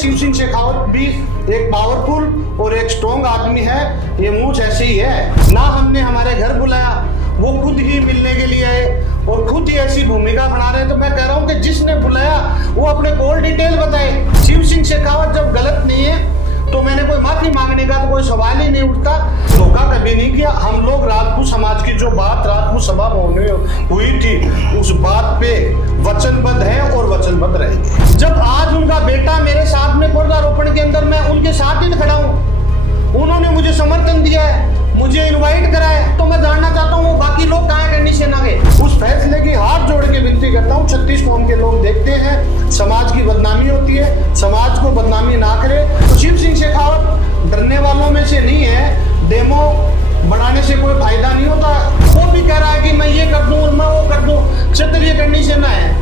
शिव सिंह शेखावत भी एक पावरफुल और एक स्ट्रॉन्ग आदमी है। ये मूंछ ऐसे ही है ना, हमने हमारे घर बुलाया, वो खुद ही मिलने के लिए आए और खुद ही ऐसी भूमिका बना रहे हैं। तो मैं कह रहा हूँ कि जिसने बुलाया वो अपने कॉल डिटेल बताए। शिव सिंह शेखावत जब गलत नहीं है तो मैंने कोई माफी मांगने का तो कोई सवाल ही नहीं उठता। धोखा कभी नहीं किया। हम लोग राजपूत समाज की जो बात राजपूत सभा भवन में हुई थी उस बात पे वचनबद्ध है और वचनबद्ध रहेंगे। जब आज उनका बेटा मेरे साथ में पौधारोपण के अंदर मैं उनके साथ ही खड़ा हूँ, उन्होंने मुझे समर्थन दिया है, मुझे इनवाइट करा है, तो मैं जानना चाहता हूँ वो बाकी लोग कहाँ कंडीशन आ गए। उस फैसले की हाथ जोड़ के विनती करता हूँ, 36 कौम के लोग देखते हैं, समाज की बदनामी होती है, समाज को बदनामी ना करे। तो शिव सिंह शेखावत डरने वालों में से नहीं है। डेमो बढ़ाने से कोई फायदा नहीं होता। वो भी कह रहा है कि मैं ये कर दूं और मैं वो कर दूं, क्षत्रिय कंडीशन है।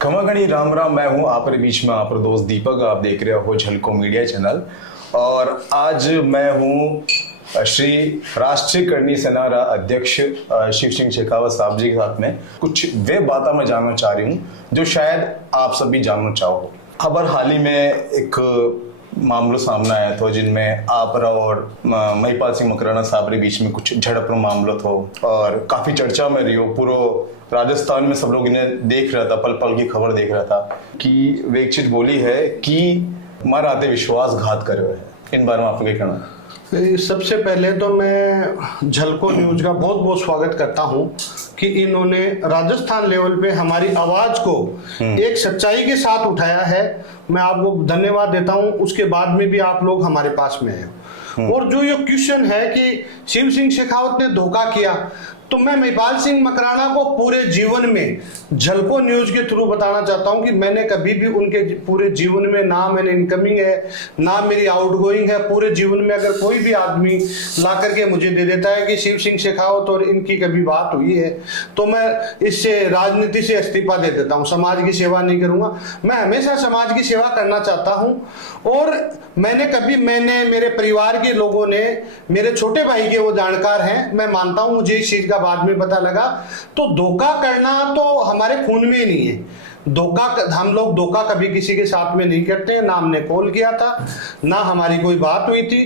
खमागणी राम राम। मैं हूं आपके बीच में आपका दोस्त दीपक। आप देख रहे हो झलको मीडिया चैनल। और आज मैं हूं श्री राष्ट्रीय करणी सेना रा अध्यक्ष शिव सिंह शेखावत साहब जी के साथ में कुछ वे बातें मैं जानना चाह रही हूं जो शायद आप सभी जानना चाहो। खबर हाल ही में एक मामलों सामने आया था जिनमें आप और महिपाल सिंह मकराना साहब के बीच में कुछ झड़प मामला था और काफी चर्चा में रही हो। पूरा राजस्थान में सब लोग इन्हें देख रहा था, पल पल की खबर देख रहा था कि वे एक चीज बोली है कि हमारा आते विश्वासघात कर रहे हैं। इन बारे में आपको क्या कहना है? सबसे पहले तो मैं झलको न्यूज का बहुत बहुत स्वागत करता हूं कि इन्होंने राजस्थान लेवल पे हमारी आवाज को एक सच्चाई के साथ उठाया है। मैं आपको धन्यवाद देता हूं। उसके बाद में भी आप लोग हमारे पास में हैं। और जो ये क्वेश्चन है कि शिव सिंह शेखावत ने धोखा किया, तो मैं महिपाल सिंह मकराना को पूरे जीवन में झलको न्यूज के थ्रू बताना चाहता हूं कि मैंने कभी भी उनके पूरे जीवन में ना मैंने इनकमिंग है ना मेरी आउटगोइंग है। पूरे जीवन में अगर कोई भी आदमी ला करके मुझे दे देता है कि शिव सिंह शेखावत और इनकी कभी बात हुई है तो मैं इससे राजनीति से इस्तीफा दे देता हूं। समाज की सेवा नहीं करूंगा। मैं हमेशा समाज की सेवा करना चाहता हूं। और मैंने मेरे परिवार के लोगों ने, मेरे छोटे भाई के वो जानकार हैं, मैं मानता हूं, मुझे इस चीज का बाद में पता लगा। तो धोखा करना तो हमारे खून में नहीं है। हम लोग धोखा कभी किसी के साथ में नहीं करते हैं। ना हमने कॉल किया था, ना हमारी कोई बात हुई थी।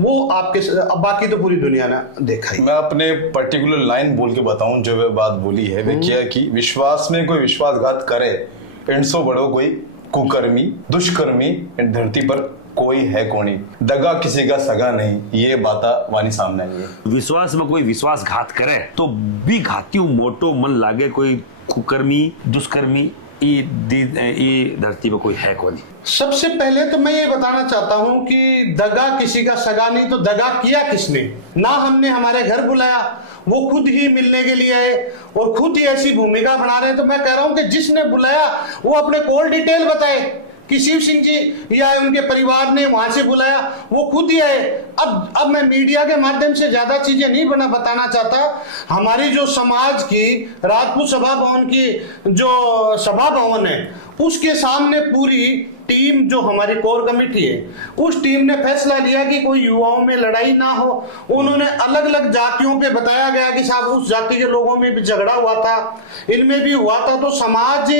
वो आपके बाकी तो पूरी दुनिया ने देखा ही। मैं अपने पर्टिकुलर लाइन बोल के बताऊं जो वे बात बोली है वे क्या कि विश्वास में कोई विश्वासघात करे इनसो बड़ो कोई कुकर्मी दुष्कर्मी धरती पर कोई है कोनी, दगा किसी का सगा नहीं, ये बात वानी सामने आई है। विश्वास में कोई विश्वासघात करे तो भी घाती मोटो मन लागे कोई कुकर्मी दुष्कर्मी ये धरती पर कोई है कौन। सबसे पहले तो मैं ये बताना चाहता हूं कि दगा किसी का सगा नहीं, तो दगा किया किसने? ना हमने हमारे घर बुलाया, वो खुद ही मिलने के लिए आए और खुद ही ऐसी भूमिका बना रहे हैं। तो मैं कह रहा हूं कि जिसने बुलाया वो अपने कॉल डिटेल बताए कि शिव सिंह जी या उनके परिवार ने वहां से बुलाया, वो खुद ही आए। अब मैं मीडिया के माध्यम से ज्यादा चीजें नहीं बताना चाहता। हमारी जो समाज की राजपूत सभा भवन की जो सभा भवन है उसके सामने पूरी टीम जो हमारी कोर कमेटी है उस टीम ने फैसला लिया कि कोई युवाओं में लड़ाई ना हो। उन्होंने अलग अलग जातियों पे बताया गया कि साहब उस जाति के लोगों में भी झगड़ा हुआ था, इनमें भी हुआ था। तो समाज,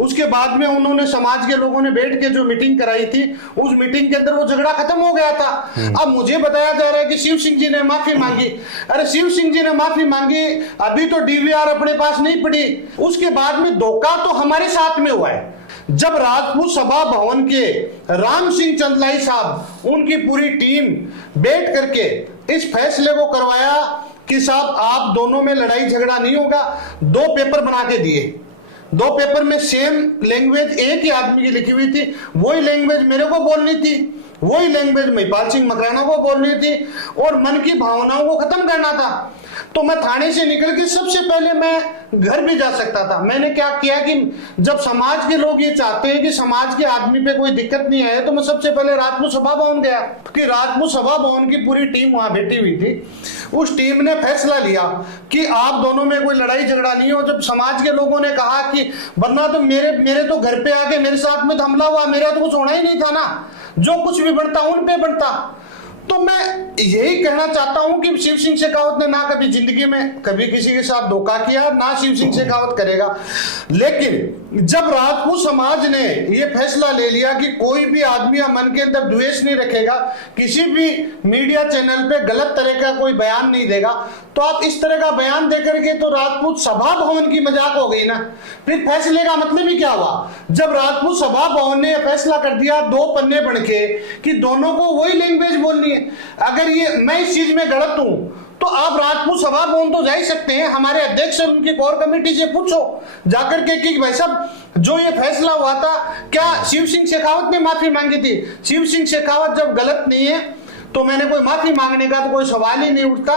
उसके बाद में उन्होंने समाज के लोगों ने बैठ के जो मीटिंग कराई थी उस मीटिंग के अंदर वो झगड़ा खत्म हो गया था। अब मुझे बताया जा रहा है कि शिव सिंह जी ने माफी मांगी। अरे शिव सिंह जी ने माफी मांगी, अभी तो डीवीआर अपने पास नहीं पड़ी। उसके बाद में धोखा तो हमारे साथ में हुआ है। जब राजपूत सभा भवन के राम सिंह चंदलाई साहब, उनकी पूरी टीम बैठ करके इस फैसले को करवाया कि साहब आप दोनों में लड़ाई झगड़ा नहीं होगा, 2 पेपर बना के दिए। 2 पेपर में सेम लैंग्वेज एक ही आदमी की लिखी हुई थी। वही लैंग्वेज मेरे को बोलनी थी, वही लैंग्वेज महिपाल सिंह मकराना को बोलनी थी और मन की भावनाओं को खत्म करना था। तो मैं थाने से निकल के सबसे पहले मैं घर भी जा सकता था। मैंने क्या किया कि जब समाज के लोग ये चाहते हैं कि समाज के आदमी पे कोई दिक्कत नहीं आए, तो मैं सबसे पहले राजपूत सभा भवन गया कि राजपूत सभा भवन की पूरी टीम वहां बैठी हुई थी। उस टीम ने फैसला लिया कि आप दोनों में कोई लड़ाई झगड़ा नहीं हो। जब समाज के लोगों ने कहा कि वरना तो मेरे तो घर पे आके मेरे साथ में हमला हुआ, मेरा तो कुछ होना ही नहीं था ना, जो कुछ भी बनता उन पे बनता। तो मैं यही कहना चाहता हूं कि शिव सिंह शेखावत ने ना कभी जिंदगी में कभी किसी के साथ धोखा किया, ना शिव सिंह शेखावत करेगा। लेकिन जब राजपूत समाज ने यह फैसला ले लिया कि कोई भी आदमी मन के अंदर द्वेष नहीं रखेगा, किसी भी मीडिया चैनल पे गलत तरह का कोई बयान नहीं देगा, तो आप इस तरह का बयान देकर के तो राजपूत सभा भवन की मजाक हो गई ना। फिर फैसले का मतलब ही क्या हुआ? जब राजपूत सभा भवन ने फैसला कर दिया 2 पन्ने बन के कि दोनों को वही लैंग्वेज बोलनी है, अगर ये मैं इस चीज में गलत हूं तो आप राजपूत सभा भवन तो जा ही सकते हैं, हमारे अध्यक्ष और उनकी कोर कमेटी से पूछो जाकर के कि भाई साहब जो ये फैसला हुआ था क्या शिव सिंह शेखावत ने माफी मांगी थी? शिव सिंह शेखावत जब गलत नहीं है तो मैंने कोई माफी मांगने का तो कोई सवाल ही नहीं उठता।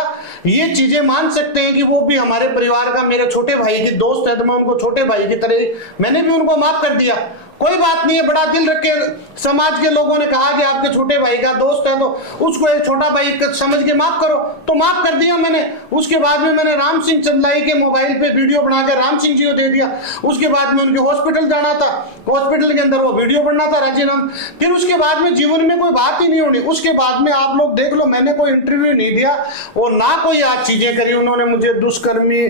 ये चीजें मान सकते हैं कि वो भी हमारे परिवार का मेरे छोटे भाई की दोस्त है, तो मैं उनको छोटे भाई की तरह मैंने भी उनको माफ कर दिया, कोई बात नहीं है। बड़ा दिल रख के समाज के लोगों ने कहा कि आपके छोटे भाई का दोस्त है तो उसको एक छोटा भाई समझ के माफ करो, तो माफ कर दिया मैंने। उसके बाद में मैंने राम सिंह चंदलाई के मोबाइल पे वीडियो बना के राम सिंह जी को दे दिया। उसके बाद में उनके हॉस्पिटल जाना था, हॉस्पिटल के अंदर वो वीडियो बनना था राजीनामा। फिर उसके बाद में जीवन में कोई बात ही नहीं होनी। उसके बाद में आप लोग देख लो, मैंने कोई इंटरव्यू नहीं दिया और ना कोई आज चीजें करी। उन्होंने मुझे दुष्कर्मी,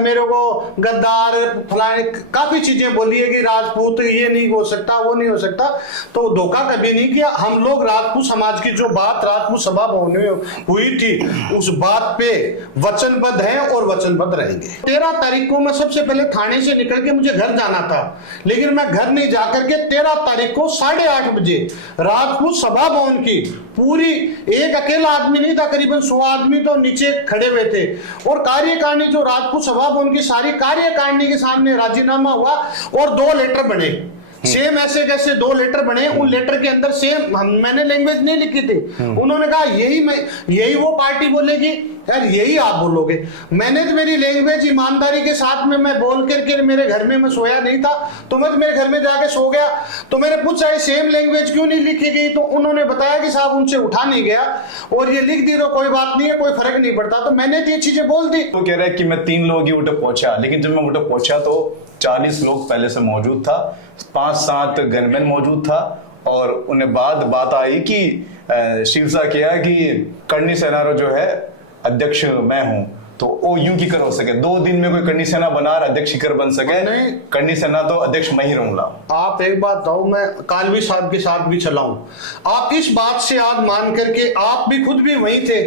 मेरे को गद्दार, फलाने काफी चीजें बोली है कि राजपूत ये नहीं हो सकता, वो नहीं हो सकता, तो धोखा कभी नहीं किया। हम लोग राजपूत समाज की जो बात राजपूत सभा भवन में हुई थी उस बात पे वचनबद्ध हैं और वचनबद्ध रहेंगे। 13 तारीख को मैं सबसे पहले थाने से निकल के मुझे घर जाना था, लेकिन मैं घर नहीं जाकर के 13 तारीख को 8:30 बजे राजपूत सभा भवन की पूरी, एक अकेला आदमी नहीं था, करीबन 100 आदमी तो नीचे खड़े हुए थे और कार्यकारिणी जो राजपूत सभा भवन की सारी कार्यकारिणी के सामने राजीनामा हुआ और 2 लेटर बने। सेम ऐसे कैसे 2 लेटर बने, उन लेटर के अंदर सेम मैंने लैंग्वेज नहीं लिखी थी। उन्होंने कहा यही वो पार्टी बोलेगी, यार यही आप बोलोगे। मैंने तो मेरी लैंग्वेज ईमानदारी के साथ में मैं बोल करके मेरे घर में मैं सोया नहीं था, तो मैं तो मेरे घर में जाके सो गया। तो मैंने पूछा ये सेम लैंग्वेज क्यों नहीं लिखी गई, तो उन्होंने बताया कि साहब उनसे उठा नहीं गया और ये लिख दी तो कोई बात नहीं है, कोई फर्क नहीं पड़ता। तो मैंने तो ये चीजें बोल दी। तो कह रहे हैं कि मैं 3 लोग ही उठे पहुंचा, लेकिन जब मैं उठे पहुंचा तो 40 लोग पहले से मौजूद था, 5-7 गनमैन मौजूद था और उन्हें बात आई कि शिवसा किया कि करनी सेना जो है अध्यक्ष मैं हूं, तो वो यूं की कर हो सके 2 दिन में कोई करनी सेना बना अध्यक्ष कर बन सके? नहीं, करनी सेना तो अध्यक्ष मैं ही रहूंगा। आप एक बात बताओ, मैं कालवी साहब के साथ भी चला हूं, आप इस बात से आज मान करके आप भी खुद भी वहीं थे।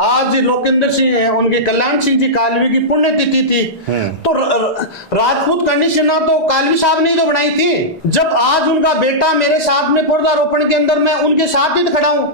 आज लोकेंद्र सिंह है, उनके कल्याण सिंह जी कालवी की पुण्यतिथि थी, तो राजपूत करनी सेना तो कालवी साहब ने तो बनाई थी। जब आज उनका बेटा मेरे साथ में पौधारोपण के अंदर, मैं उनके साथ ही खड़ा हूं,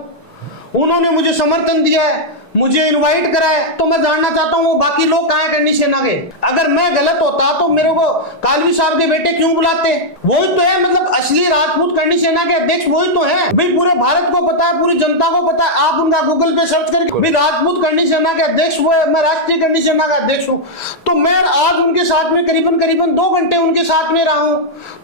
उन्होंने मुझे समर्थन दिया है, मुझे इनवाइट करा है, तो मैं जानना चाहता हूँ वो बाकी लोग कहाँ करनी सेना के। अगर मैं गलत होता तो मेरे को कालवी साहब के बेटे क्यों बुलाते? वही तो है, मतलब असली राजपूत करनी सेना के अध्यक्ष वही तो है भाई। पूरे भारत को पता है, पूरी जनता को पता है, आप उनका गूगल पे सर्च करके भाई राजपूत करनी सेना के अध्यक्ष वो है, मैं राष्ट्रीय करनी सेना का अध्यक्ष हूँ। तो मैं आज उनके साथ में करीबन 2 घंटे उनके साथ में रहा हूँ,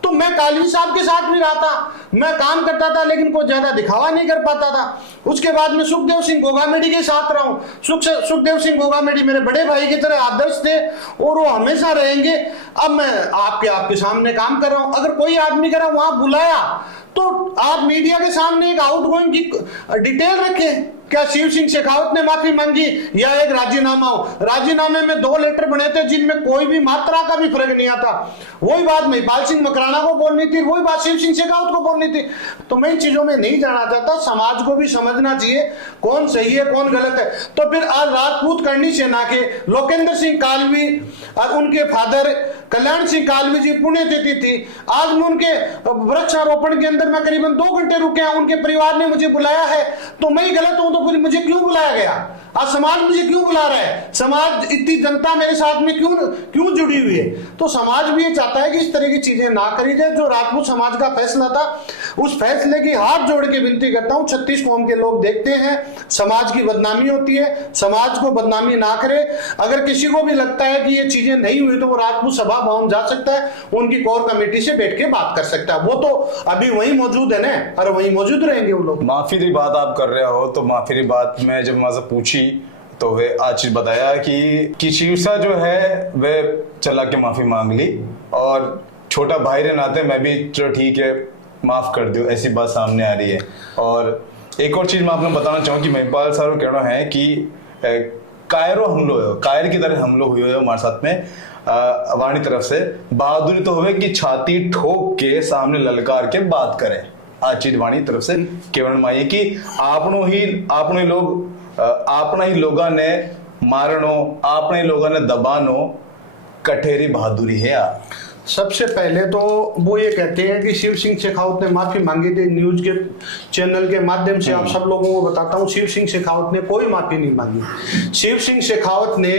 तो मैं कालवी साहब के साथ में रहा था, मैं काम करता था लेकिन कोई ज्यादा दिखावा नहीं कर पाता था। उसके बाद में सुखदेव सिंह गोगामेडी के साथ रहा हूं। सुखदेव सिंह गोगामेडी मेरे बड़े भाई की तरह आदर्श थे और वो हमेशा रहेंगे। अब मैं आपके सामने काम कर रहा हूं, अगर कोई आदमी करा वहां बुलाया तो आप मीडिया के सामने एक आउटगोइंग की डिटेल रखें। क्या शिव सिंह शेखावत ने माफी मांगी या एक राजीनामा हो? राजीनामे में 2 लेटर बने थे जिनमें कोई भी मात्रा का भी फर्क नहीं आता। वही बात महिपाल सिंह मकराना को बोलनी थी, वही बात शिव सिंह शेखावत को बोलनी थी। तो मैं इन चीजों में नहीं जाना चाहता, समाज को भी समझना चाहिए कौन सही है कौन गलत है। तो फिर आज राजपूत करनी सेना के लोकेंद्र सिंह कालवी और उनके फादर कल्याण सिंह कालवी जी पुण्यतिथि थी, आज मैं उनके वृक्षारोपण के अंदर मैं करीबन 2 घंटे रुके हैं, उनके परिवार ने मुझे बुलाया है, तो मैं ही गलत हूं तो फिर मुझे क्यों बुलाया गया? आज समाज मुझे क्यों बुला रहा है? समाज, इतनी जनता मेरे साथ में क्यों जुड़ी हुई है? तो समाज भी ये चाहता है कि इस तरह की चीजें ना करी जाए। जो राजपूत समाज का फैसला था, उस फैसले की हाथ जोड़ के विनती करता हूं, 36 कौम के लोग देखते हैं, समाज की बदनामी होती है, समाज को बदनामी ना करे। अगर किसी को भी लगता है कि ये चीजें नहीं हुई तो वो राजपूत सभा भवन जा सकता है, उनकी कोर कमेटी से बैठ के बात कर सकता है। वो तो अभी वहीं मौजूद है ना, और वहीं मौजूद रहेंगे वो लोग। माफी की बात आप कर रहे हो, तो माफी की बात मैं जब वहां से पूछी तो वे आज चीज बताया कि शिवसा जो है वे चला के माफी मांग ली, और छोटा भाई के नाते मैं भी चलो ठीक है माफ कर दो, ऐसी बात सामने आ रही है। और एक और चीज मैं आपको बताना चाहूँ कि महिपाल सर का कहना है कि कायर की तरह हमलो हुए हमारे साथ में वाणी तरफ से। बहादुरी तो हुए कि छाती ठोक के सामने ललकार के बात करें। आज वाणी तरफ से केवल माई कि आपना ही लोगा ने मारनो, आपने लोगों ने दबानो, कठेरी बहादुरी है आप। सबसे पहले तो वो ये कहते हैं कि शिव सिंह शेखावत ने माफी मांगी थी। न्यूज के चैनल के माध्यम से आप सब लोगों को बताता हूँ, शिव सिंह शेखावत ने कोई माफी नहीं मांगी। शिव सिंह शेखावत ने,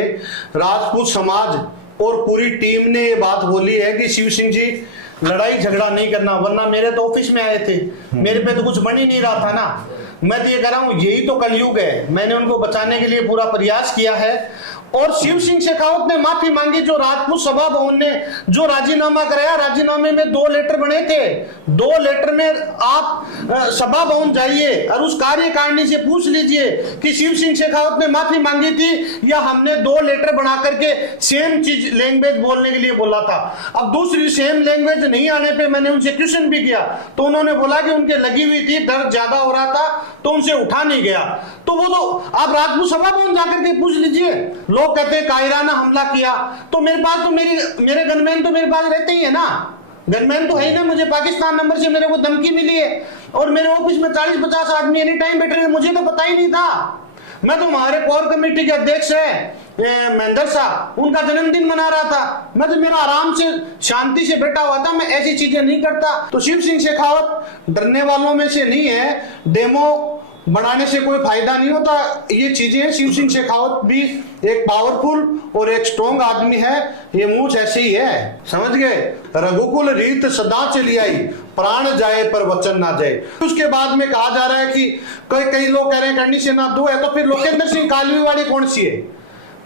राजपूत समाज और पूरी टीम ने ये बात बोली है कि शिव सिंह जी लड़ाई झगड़ा नहीं करना, वरना मेरे तो ऑफिस में आए थे, मेरे पे तो कुछ बन ही नहीं रहा था ना। मैं तो ये कह रहा हूँ यही तो कलयुग है, मैंने उनको बचाने के लिए पूरा प्रयास किया है। और शिव सिंह शेखावत ने माफी मांगी। जो राजपूत सभा भवन ने जो राजीनामा कराया, राजीनामे में 2 लेटर बने थे। 2 लेटर में आप सभा भवन जाइए और उस कार्यकारिणी से पूछ लीजिए कि शिव सिंह शेखावत ने माफी मांगी थी या हमने 2 लेटर बना करके सेम चीज लैंग्वेज बोलने के लिए बोला था। अब दूसरी सेम लैंग्वेज नहीं आने पे मैंने उनसे क्वेश्चन भी किया, तो उन्होंने बोला कि उनके लगी हुई थी, दर्द ज्यादा हो रहा था तो उनसे उठा नहीं गया। तो वो तो आप राजपूत सभा भवन जाकर के पूछ लीजिए। लोग कहते हैं कायराना हमला किया, तो मेरे पास तो मेरे गनमैन तो मेरे पास रहते ही है ना, गनमैन तो है ही ना। मुझे पाकिस्तान नंबर से मेरे को धमकी मिली है और मेरे ऑफिस में 40-50 आदमी एनी टाइम बैठे, मुझे तो पता ही नहीं था। मैं तो हमारे कोर कमेटी के अध्यक्ष है महेंद्र साहब, उनका जन्मदिन मना रहा था, मैं तो मेरा आराम से शांति से बैठा हुआ था, मैं ऐसी चीजें नहीं करता। तो शिव सिंह शेखावत डरने वालों में से नहीं है, डेमो बनाने से कोई फायदा नहीं होता। ये चीजें, शिव सिंह शेखावत भी एक पावरफुल और एक स्ट्रॉन्ग आदमी है, ये मूछ ऐसे ही है, समझ गए। रघुकुल रीत सदा चली आई, प्राण जाए पर वचन ना जाए। उसके बाद में कहा जा रहा है कि कई लोग कह रहे हैं करनी सेना 2 है, तो फिर लोकेंद्र सिंह कालवी वाली कौन सी है?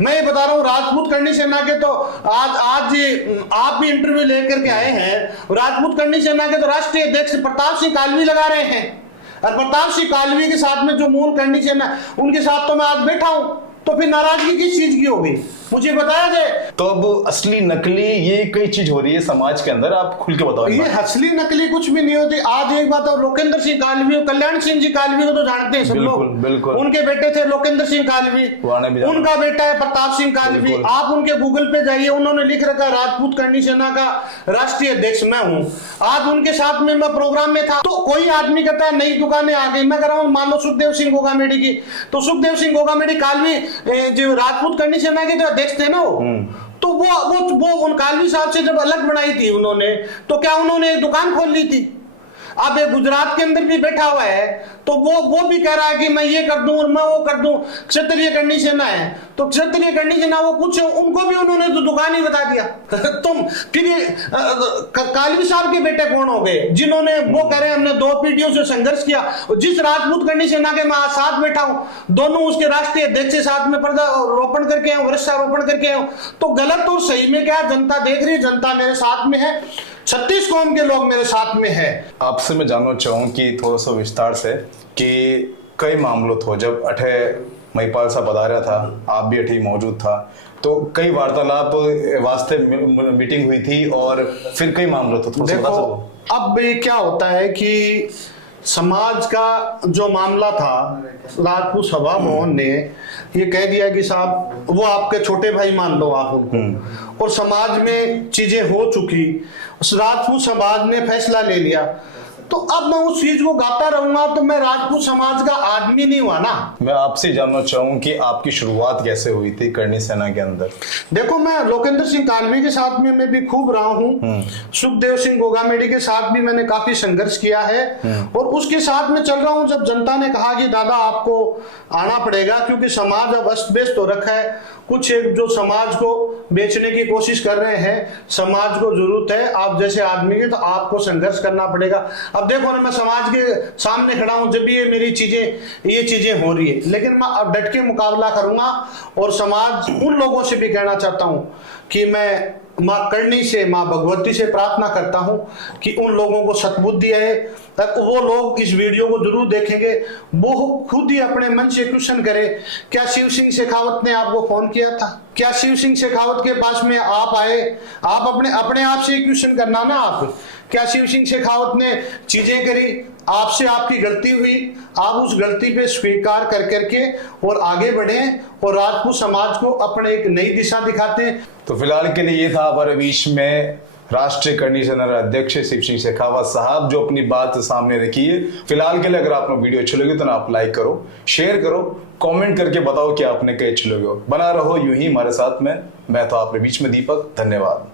मैं ये बता रहा हूँ, राजपूत करनी सेना के तो आज आप भी इंटरव्यू लेकर के आए हैं, राजपूत करनी सेना के तो राष्ट्रीय अध्यक्ष प्रताप सिंह कालवी लगा रहे हैं। और प्रताप सिंह कालवी के साथ में जो मूल करनी सेना, उनके साथ तो मैं आज बैठा हूं, तो फिर नाराजगी किस चीज की होगी मुझे बताया जाए। तो अब असली नकली ये कई चीज हो रही है समाज के अंदर, आप खुल के बताओ। ये असली नकली कुछ भी नहीं होती। आज एक बात, और लोकेंद्र सिंह कालवी, कल्याण सिंह जी कालवी को तो जानते हैं सब लोग, बिल्कुल। उनके बेटे थे लोकेंद्र सिंह कालवी, उनका बेटा है प्रताप सिंह कालवी। आप उनके गूगल पे जाइए, उन्होंने लिख रखा राजपूत करनी सेना का राष्ट्रीय अध्यक्ष मैं हूँ। आज उनके साथ में मैं प्रोग्राम में था, तो कोई आदमी कहता है नई दुकानें आ गई। मैं कह रहा हूँ मान लो सुखदेव सिंह गोगामेडी की, तो सुखदेव सिंह गोगामेडी कालवी जो राजपूत करनी सेना के जो अध्यक्ष थे ना, तो वो उन कालवी साहब से जब अलग बनाई थी उन्होंने, तो क्या उन्होंने एक दुकान खोल ली थी? अब ये गुजरात के अंदर भी बैठा हुआ है, तो वो भी कह रहा है कि मैं ये कर दूं और मैं वो कर दूं। क्षत्रिय करनी सेना है, तो क्षत्रिय करनी सेना वो कुछ उनको भी उन्होंने तो दुकान ही बता दिया। तुम फिर कालवी साहब के बेटे कौन हो गए जिन्होंने, वो कह रहे हैं हमने 2 पीढ़ियों से संघर्ष किया। जिस राजपूत करनी सेना के मैं साथ बैठा हूं, दोनों उसके राष्ट्रीय अध्यक्ष के साथ में पर्दारोपण करके आए, वृक्षारोपण करके आए। तो गलत और सही में क्या जनता देख रही है, जनता मेरे साथ में है, 36 कौम के लोग मेरे साथ में है। आपसे मैं जानना चाहूँ कि थोड़ा सा विस्तार से कि कई मामलों तो जब अठे महिपाल साहब पधारा था, आप भी अठे मौजूद था, तो कई वार्तालाप वास्ते मीटिंग हुई थी और फिर कई मामलों तो थोड़ा देखो अब क्या होता है कि समाज का जो मामला था, राजपूत सभा भवन ने ये कह दिया कि साहब वो आपके छोटे भाई मान लो आप उनको, और समाज में चीजें हो चुकी, राजपूत समाज ने फैसला ले लिया, तो अब मैं उस चीज को गाता रहूंगा तो मैं राजपूत समाज का आदमी नहीं हुआ ना। मैं आपसे जानना चाहूँ कि आपकी शुरुआत कैसे हुई थी करनी सेना के अंदर? देखो, मैं लोकेंद्र सिंह कानवी के साथ में मैं भी खूब रहा हूँ, सुखदेव सिंह गोगामेडी के साथ भी मैंने काफी संघर्ष किया है, और उसके साथ में चल रहा हूँ। जब जनता ने कहा कि दादा आपको आना पड़ेगा क्योंकि समाज अब अस्त व्यस्त हो रखा है, कुछ एक जो समाज को बेचने की कोशिश कर रहे हैं, समाज को जरूरत है आप जैसे आदमी की, तो आपको संघर्ष करना पड़ेगा। अब देखो ना, मैं समाज के सामने खड़ा हूं, जब ये मेरी ये चीजें हो रही है, लेकिन मैं अब डट के मुकाबला करूंगा। और समाज उन लोगों से भी कहना चाहता हूं कि मैं माँ करनी से, माँ भगवती से प्रार्थना करता हूं कि उन लोगों को सद्बुद्धि है, तब वो लोग इस वीडियो को जरूर देखेंगे, वो खुद ही अपने मन से क्वेश्चन करे, क्या शिव सिंह शेखावत ने आपको फोन किया था? क्या शिव सिंह शेखावत के पास में आप आए? आप अपने आप से क्वेश्चन करना ना। आप क्या शिव सिंह शेखावत ने चीजें करी, आपसे आपकी गलती हुई, आप उस गलती पे स्वीकार कर करके और आगे बढ़े और राजपूत समाज को अपने एक नई दिशा दिखाते हैं। तो फिलहाल के लिए ये था हमारे बीच में राष्ट्रीय करनी सेना अध्यक्ष शिव सिंह शेखावत साहब, जो अपनी बात सामने रखी है। फिलहाल के लिए अगर आपको वीडियो अच्छी लगी तो ना आप लाइक करो, शेयर करो, कमेंट करके बताओ कि आपने क्या अच्छी लगी हो। बना रहो यूं ही हमारे साथ में। मैं तो आपके बीच में दीपक, धन्यवाद।